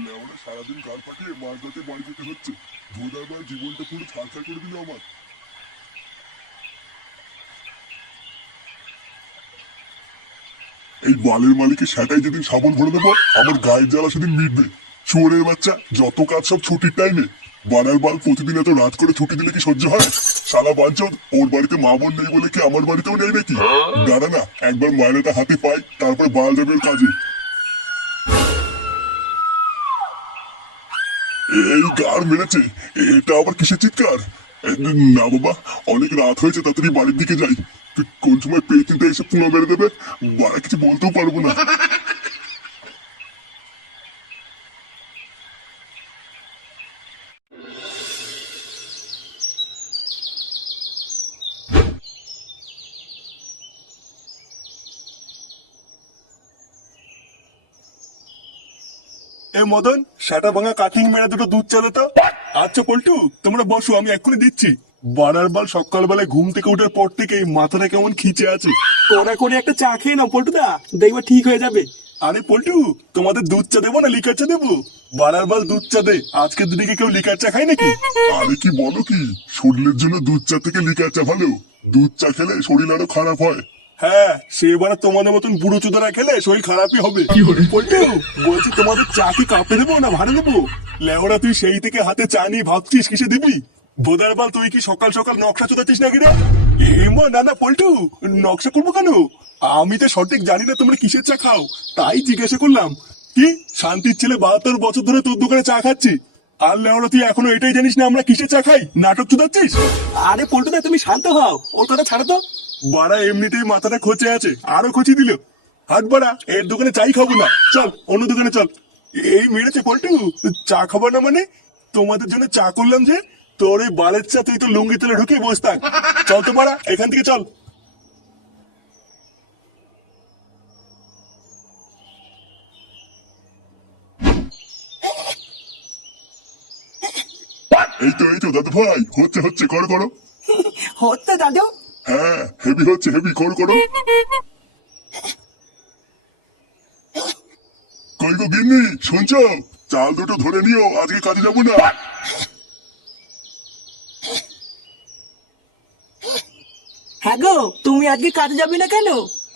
লেওরা সারাদিন গাল পাঠিয়ে মাছ ধরতে বাড়ি যেতে হচ্ছে। ভোদারবার জীবনটা পুরো ছাড়ছাড় করে দিল আমার। এই বালের মালিকের সেটাই যেদিন সাবন ভরে দেবো আমার গায়ের জ্বালা সেদিন মিটবে। শুয়োরের বাচ্চা, যত কাজ সব ছুটির টাইমে। বানার বাল প্রতিদিন এত রাত করে ছুটি দিলে কি সহ্য হয়? শালা বাঞ্চদ, ওর বাড়িতে মা বোন নেই বলে কি আমার বাড়িতেও নেই নাকি? দাঁড়া না, একবার মায়নাটা হাতে পাই, তারপর বাল যাবে ওর কাজে। এই গাড় মেরেছে, এটা আবার কিসের চিৎকার? না বাবা, অনেক রাত হয়েছে, তাড়াতাড়ি বাড়ির দিকে যাই। কোন সময় পেয়ে চিন্তা এসে পুরো মেরে দেবে, বাড়া কিছু বলতেও পারবো না। এ মদন, সেটা ভাঙা কাটিং মেরে দুটো দুধ চালে তো। আচ্ছা পল্টু, তোমরা বসো, আমি এক্ষুনি দিচ্ছি। বানার বাল সকালবেলায় ঘুম থেকে ওঠার পর থেকে মাথাটা কেমন খিচে আছে। তোরা করে একটা চা খেয়ে নাও পল্টুদা, দেখবে ঠিক হয়ে যাবে। আরে পল্টু, তোমাদের দুধ চা দেবো না লিকার চা দেবো? বানার বাল দুধ চা দে, আজকের দিনে কি কেউ লিকার চা খায় নাকি? আরে কি বলো কি, শরীরের জন্য দুধ চা থেকে লিকার চা ভালো। দুধ চা খেলে শরীর আরো খারাপ হয়। হ্যাঁ, সেবার তোমাদের মতন বুড়ো চোদরা খেলে শরীর খারাপই হবে। পল্টু, বলছি তোমাদের চা কি কাপে দেবো না ভাড়া দেবো? লেওরা তুই সেই থেকে হাতে চা নিয়ে ভাবছিস কিসে দিবি? বোদার বাল, তুই কি সকাল সকাল নকশা চোদাচ্ছিস নাকি রে? এমা না না পল্টু, নকশা করবো কেন? আমি তো সঠিক জানি না তোমরা কিসের চা খাও, তাই জিজ্ঞাসা করলাম। কি শান্তির ছেলে 72 বছর ধরে তোর দোকানে চা খাচ্ছি, আর লেওরা তুই এখনো এটাই জানিস না আমরা কিসের চা খাই? নাটক চোদাচ্ছিস? আরে পল্টুদা তুমি শান্ত হও, ওর কথা ছাড়ো তো। বাড়া এমনিতেই মাথাটা খোঁচে আছে, আরো খোঁচি দিল। হাট বাড়া, এর দোকানে চাই খাবো না, চল অন্য দোকানে চল। এই মেরেছে পল্টু, চা খাবো না মানে? তোমাদের জন্য চা করলাম যে, তোর এই বালের চা তুই তো লুঙ্গি তেলে ঢুকে বস থাক। চল তো বাড়া, এখান থেকে চল। এই তো দাদু ভাই, হচ্ছে হচ্ছে, করো করো। হচ্ছে দাদু। হ্যাঁ, হেভি হচ্ছে, হেভি, করো করো। কই গো গিন্নি, শুনছো? চাল দুটো ধরে নিও, আজকে কাজে যাবো না। হ্যাঁ গো, তুমি আজকে কাজে যাবে না কেন?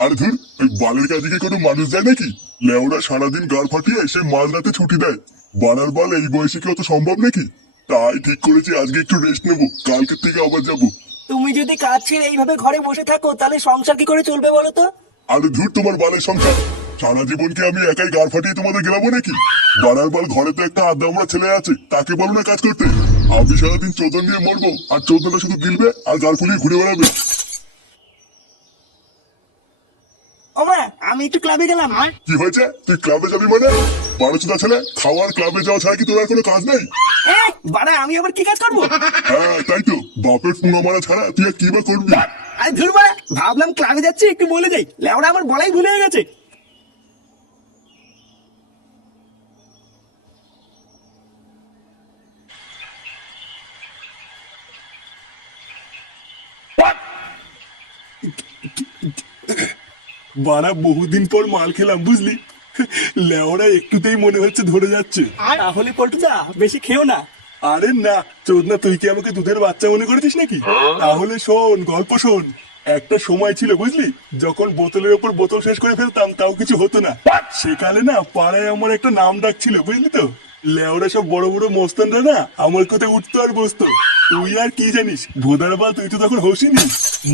আর ধুর, ওই বালের কাজে কি কোনো মানুষ যায় নাকি? লেওরা সারাদিন গাড় ফাটিয়ে সে মাঝরাতে ছুটি দেয়। বানার বাল এই বয়সে কি অত সম্ভব নাকি? তাই ঠিক করেছি আজকে একটু রেস্ট নেবো, কালকের থেকে আবার যাবো। তুমি যদি কাজ ছেড়ে এইভাবে ঘরে বসে থাকো তাহলে সংসার কি করে চলবে বলো তো? আরে ধুর তোমার বালের সংসার। সারা জীবন কি আমি একাই গাড় ফাটিয়ে তোমাদের গেলাবো নাকি? বানার বাল ঘরে তো একটা আদ্দামরা ছেলে আছে, তাকে বলো না কাজ করতে। আমি সারাদিন চোদন নিয়ে মরবো, আর চোদনটা শুধু গিলবে আর গাড় ফুলিয়ে ঘুরে বেড়াবে। ওমা, আমি একটু ক্লাবে গেলাম। কি হয়েছে? তুই ক্লাবে যাবি মানে? বারোচোদা ছেলে, খাওয়ার ক্লাবে যাওয়া ছাড়া কি তোর আর কোনো কাজ নেই? বাড়া, আমি আবার কি কাজ করবো? হ্যাঁ তাই তো, বাপের পুঙ্গা মারা ছাড়া তুই আর কি বা করবি? আরে ধুর বাড়া, ভাবলাম ক্লাবে যাচ্ছি একটু বলে যাই, লেওড়া আমার বলাই ভুলে গেছে। বাড়া বহুদিন পর মাল খেলাম বুঝলি, লেওরা একটুতেই মনে হচ্ছে ধরে যাচ্ছে। তাহলে পল্টুদা বেশি খেও না। আরে না চোদনা, তুই কি আমাকে দুধের বাচ্চা মনে করেছিস নাকি? তাহলে শোন, গল্প শোন। একটা সময় ছিল বুঝলি, যখন বোতলের ওপর বোতল শেষ করে ফেলতাম তাও কিছু হতো না। সেকালে না পাড়ায় আমার একটা নাম ডাক ছিল বুঝলি তো। লেওরা সব বড় বড় মস্তানরা না আমার কোথায় উঠতো আর বসতো। তুই আর কি জানিস ভোদার বাল, তুই তো তখন হোসিনি।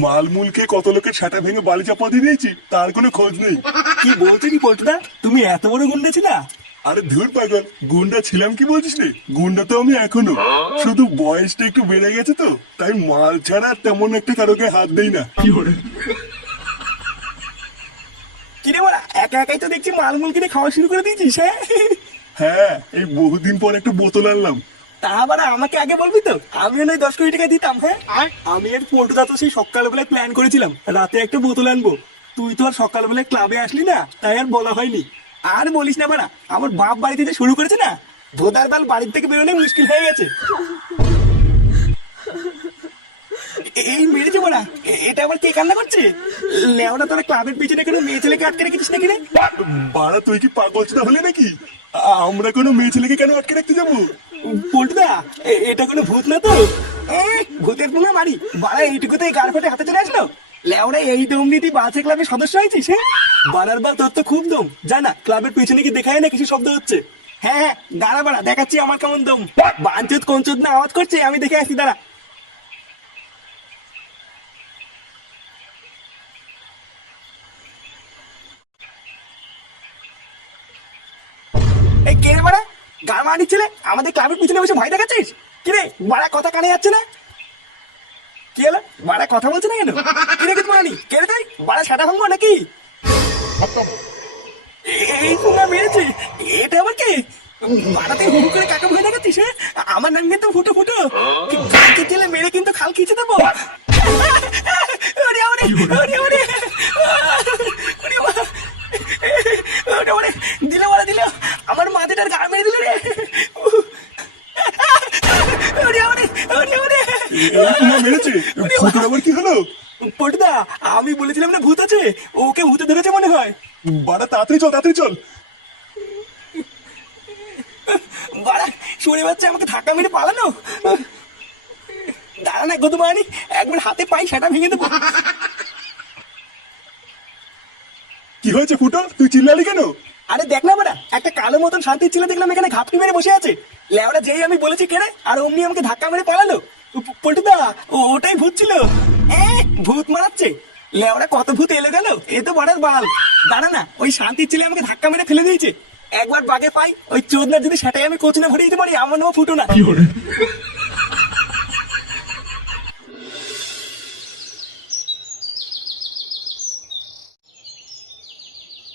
মালমুল খেয়ে কত লোকের ছাটা ভেঙে বালি চাপা দিয়ে দিয়েছি, তার কোনো খোঁজ নেই। কি বলছো কি পল্টুদা, তুমি এত বড় গুন্ডা ছিলা? আরে ধুর পাগল, গুন্ডা ছিলাম কি বলছিস রে? গুন্ডা তো আমি এখনো, শুধু বয়সটা একটু বেড়ে গেছে তো, তাই মাল ছাড়া তেমন একটা কারো গায়ে হাত দেই না। কিরে বড়া, একা একাই তো দেখছি মালমুল কিনে খাওয়া শুরু করে দিয়েছিস। হ্যাঁ হ্যাঁ, এই বহুদিন পর একটা বোতল আনলাম। তা বাড়া, আমাকে আগে বলবি তো, আমিও নয় 10 কোটি টাকা দিতাম। হ্যাঁ, আর আমি আর পল্টুদা তো সেই সকালবেলায় প্ল্যান করেছিলাম রাতে একটা বোতল আনবো। তুই তো আর সকালবেলায় ক্লাবে আসলি না, তাই আর বলা হয়নি। আর বলিস না বাড়া, আমার বাপ বাড়িতে যে শুরু করেছে না, ভোদার বাল বাড়ির থেকে বেরোনো মুশকিল হয়ে গেছে। এই মেরেছে বড়া, এটা আবার কে কান্না করছে? লেওনা, তোরা ক্লাবের পিছনে কোনো মেয়ে ছেলেকে আটকে রেখেছিস নাকি রে? বাড়া তুই কি পাগল ছোটা হলে নাকি? আমরা কোনো মেয়ে ছেলেকে কেন আটকে রাখতে যাবো? পল্টুদা এটা কোনো ভূত না তো? ভূতের পুঙ্গা মারি বাড়া, এইটুকুতে গার ফেটে হাতে চলে আসলো। লেওরা এই দম নিয়ে তুই বাচ্চা ক্লাবের সদস্য হয়েছিস? বাড়ার বার তোর তো খুব দম, জানা ক্লাবের পিছনে কি দেখায় না কিছু শব্দ হচ্ছে? হ্যাঁ দাঁড়া বাড়া, দেখাচ্ছি আমার কেমন দম। বাঞ্চুত কোনচুত না আওয়াজ করছে, আমি দেখে আসি, দাঁড়া। এই কে রে বাড়া, গান মারা দিচ্ছিলে আমাদের ক্লাবের পিছনে বসে ভয় দেখাচ্ছিস? কিরে বাড়া, কথা কানে যাচ্ছে না? কি হলো বাড়া, কথা বলছে না কেন? কিরে কিছু মানি কে রে তুই? বাড়া সাটা ভাঙবো নাকি? এই পুঙ্গা মেরেছে, এটা আবার কে? বাড়াতে হুড় করে কাকা ভয় দেখাচ্ছিস? আমার নাম কিন্তু ফুটো ফুটো, গাছে ছেলে মেরে কিন্তু খাল খিচে দেবো। ওরে ওরে ওরে ওরে ওরে বাবা, ওরে ওরে দিল মারা দিল, আমার মাথাটার গা মেরে দিল রে। ওরে ওরে ওরে ওরে মেরেছে? ফুটোর আবার কি হলো? পটুদা আমি বলেছিলাম না ভূত আছে, ওকে ভূতে ধরেছে মনে হয়। বাড়া তাড়াতাড়ি চল, তাড়াতাড়ি চল। বাড়া শুনে বাচ্চা আমাকে ধাক্কা মেরে পালানো। দাঁড়া না গদমানি, একবার হাতে পাই সেটা ভেঙে দেবো। কি হয়েছে ফুটো, তুই চিল্লালি কেন? আরে দেখ না বাড়া, একটা কালো মতন শান্তির ছেলে দেখলাম এখানে ঘাপটি মেরে বসে আছে। লেওরা যেই আমি বলেছি কেড়ে, আর অমনি আমাকে ধাক্কা মেরে পালালো। পটুদা ওটাই ভূত ছিল। ভূত মারাচ্ছে? লেওরা কত ভূত এলো গেল, এ তো বড়ার বাল। দাঁড়া না, ওই শান্তির ছেলে আমাকে ধাক্কা মেরে ফেলে দিয়েছে। একবার বাগে পাই ওই চোদনার যদি সেটাই আমি কোচিনে ভরে দিতে পারি, আমার নাম ফুটো না।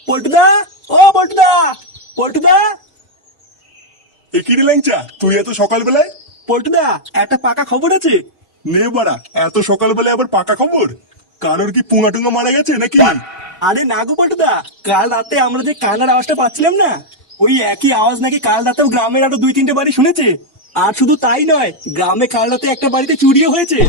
পল্টুদা, ও পল্টুদা, পল্টুদা। এ কি রে ল্যাংচা, তুই এত সকালবেলায়? পল্টুদা একটা পাকা খবর আছে। নে বাড়া, এত সকালবেলায় আবার পাকা খবর? কারোর কি পুঙ্গা টুঙ্গা মারা গেছে নাকি? আরে না গো পল্টুদা, কাল রাতে আমরা যে কান্নার আওয়াজটা পাচ্ছিলাম না, ওই একই আওয়াজ নাকি কাল রাতেও গ্রামের আরো 2-3টে বাড়ি শুনেছে। আর শুধু তাই নয়, গ্রামে কাল রাতে একটা বাড়িতে চুরিও হয়েছে।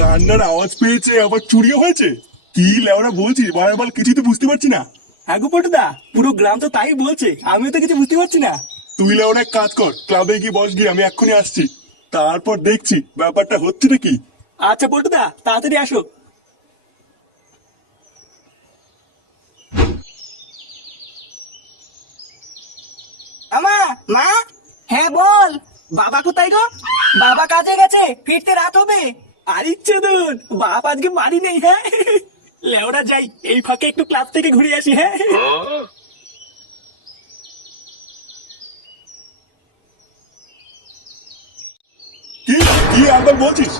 কান্নার আওয়াজ পেয়েছে, আবার চুরিও হয়েছে? কি লেওরা বলছিস বারবার, কিছুই তো বুঝতে পারছি না। হ্যাঁ গো পল্টুদা, পুরো গ্রাম তো তাই বলছে, আমিও তো কিছু বুঝতে পারছি না। তুই লেওরা এক কাজ কর, ক্লাবে গিয়ে বস গিয়ে, আমি এক্ষুনি আসছি। তারপর দেখছি ব্যাপারটা হচ্ছে নাকি। আচ্ছা পল্টুদা তাড়াতাড়ি আসো। আমা, মা। হ্যাঁ বল। বাবা কোথায় গো? বাবা কাজে গেছে, ফিরতে রাত হবে। আর ইচ্ছে দুন, বাপ আজকে বাড়ি নেই। হ্যাঁ লেওরা যাই, এই ফাঁকে একটু ক্লাব থেকে ঘুরে আসি। হ্যাঁ কি কি আবার বলছিস?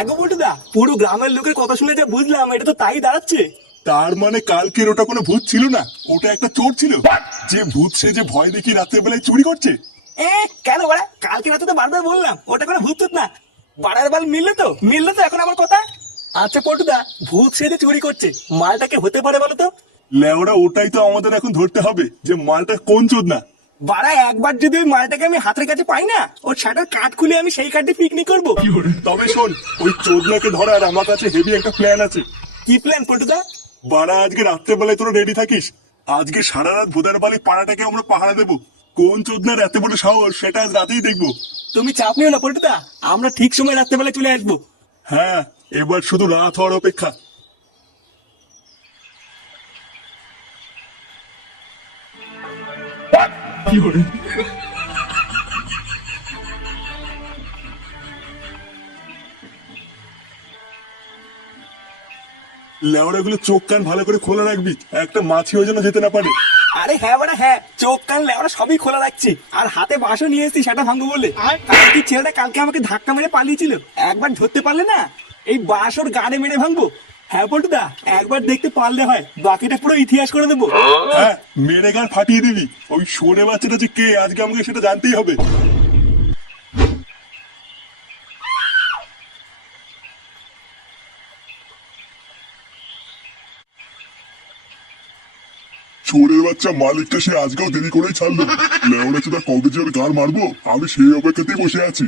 এগো বটুদা, পুরো গ্রামের লোকের কথা শুনে যা বুঝলাম, এটা তো তাই দাঁড়াচ্ছে। তার মানে কালকের ওটা কোনো ভূত ছিল না, ওটা একটা চোর ছিল, যে ভূত সে যে ভয় দেখি রাতের বেলায় চুরি করছে। কেন বাড়া, কালকে রাতে তো বারবার বললাম ওটা কোনো ভূত টুত না। বাড়ার বাল মিললো তো, মিললো তো এখন আমার কথা। আচ্ছা পটুদা, ভূত সে যে চুরি করছে, মালটাকে হতে পারে বলো তো? লেওরা ওটাই তো আমাদের এখন ধরতে হবে, যে মালটা কোন চোদ না। বাড়া একবার যদি ওই মালটাকে আমি হাতের কাছে পাই না, ওর শাটার কাঠ খুলে আমি সেই কাঠে পিকনিক করবো। তবে শোন, ওই চোদনাকে ধরার আমার কাছে হেভি একটা প্ল্যান আছে। কি প্ল্যান পটুদা? বাড়া আজকে রাত্রেবেলায় তোরা রেডি থাকিস। আজকে সারা রাত ভোদার বালি পাড়াটাকে আমরা পাহারা দেবো। কোন চোদনার এত বড় সাহস, সেটা আজ রাতেই দেখবো। তুমি চাপ নিও না পটুদা, আমরা ঠিক সময় রাত্রেবেলা চলে আসবো। হ্যাঁ, এবার শুধু রাত হওয়ার অপেক্ষা। লেওড়া গুলো চোখ কান ভালো করে খোলা রাখবি, একটা মাছিও যেন যেতে না পারে। আরে হ্যাঁ বাড়া হ্যাঁ, চোখ কান লেওরা সবই খোলা রাখছি, আর হাতে বাঁশও নিয়ে এসেছি সেটা ভাঙবো বলে। আর কালকে ছেলেটা কালকে আমাকে ধাক্কা মেরে পালিয়েছিল, একবার ধরতে পারলে না, এই বাঁশ ওর গাড়ে মেরে ভাঙবো। হ্যাঁ পটুদা, একবার দেখতে পারলে হয়, বাকিটা পুরো ইতিহাস করে দেবো। হ্যাঁ, মেরে গান ফাটিয়ে দিবি। ওই সরে বাচ্চাটা যে কে আজকে আমাকে সেটা জানতেই হবে। চোরের বাচ্চা মালিকটা সে আজকেও দেরি করেই ছাড়লো। লেওড়া চোদা কবে যে ওর গাল মারবো, আমি সেই অপেক্ষাতেই বসে আছি।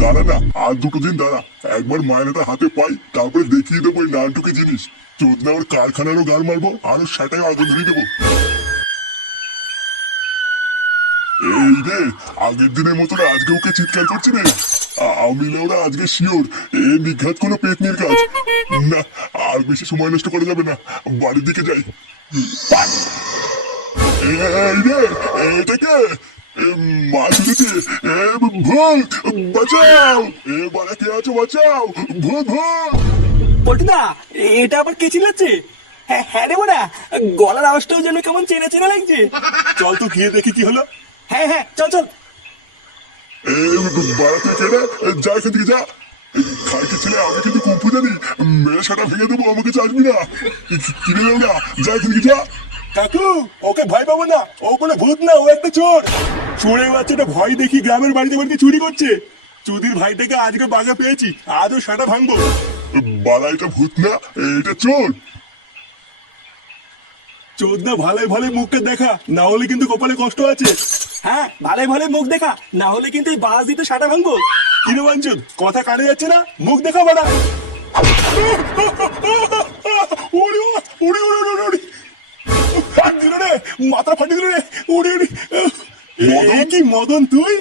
দাঁড়া না, আর 2 দিন দাঁড়া, একবার মায়নাটা হাতে পাই, তারপরে দেখিয়ে দেবো ওই নানটুকে জিনিস। চোদনা ওর কারখানারও গাল মারবো, আর ওর সেটাই আগুন ধরিয়ে দেবো। এই এই রে, আগের দিনের মতন আজকে ওকে চিৎকার করছে রে। আমি ওরা আজকে শিওর এ নিঘাত কোনো পেতনির কাজ। না, আর বেশি সময় নষ্ট করা যাবে না, বাড়ির দিকে যাই। এই রে, এটা কে? মাছ উঠেছে, ভূত বাঁচাও, এবারে কে আছো বাঁচাও, ভূত ভূত। পল্টুদা, এটা আবার কে চিল্লাচ্ছে? হ্যাঁ হ্যাঁ রে বড়া, গলার আওয়াজটাও যেন কেমন চেনা চেনা লাগছে। চল তো গিয়ে দেখি কি হলো। হ্যাঁ হ্যাঁ, চল চল। বাড়াতে কেনে যা, এখান থেকে যা। খাইতে ছেলে, আমি কিন্তু কুম্ফু জানি, মেরে সেটা ভেঙে দেবো, আমাকে চাসবি না। কিনে দেবো না, যা এখান থেকে যা। কাকু, ওকে ভয় পাবো না, ও কোনো ভূত না, ও একটা চোর। চোরের বাচ্চাটা ভয় দেখি গ্রামের বাড়িতে বাড়িতে চুরি করছে। চুদির ভাইটাকে আজকে বাগা পেয়েছি, আজও সেটা ভাঙবো। বাড়া, এটা ভূত না, এটা চোর। চোদ না, ভালোই ভালোই মুখটা দেখা, না হলে কিন্তু কপালে কষ্ট আছে। হ্যাঁ, ভালো ভালো মুখ দেখা, না হলে কিন্তু এই বাস দিতে সাটা ভাঙবো। কিরে বাঞ্চুদ, কথা কানে যাচ্ছে না, মুখ দেখা বাড়া। ওরে ওরে ওরে ওরে ওরে, দিল রে, মাথা ফাটি দিল রে, ওরে ওরে। কি মদন তুই?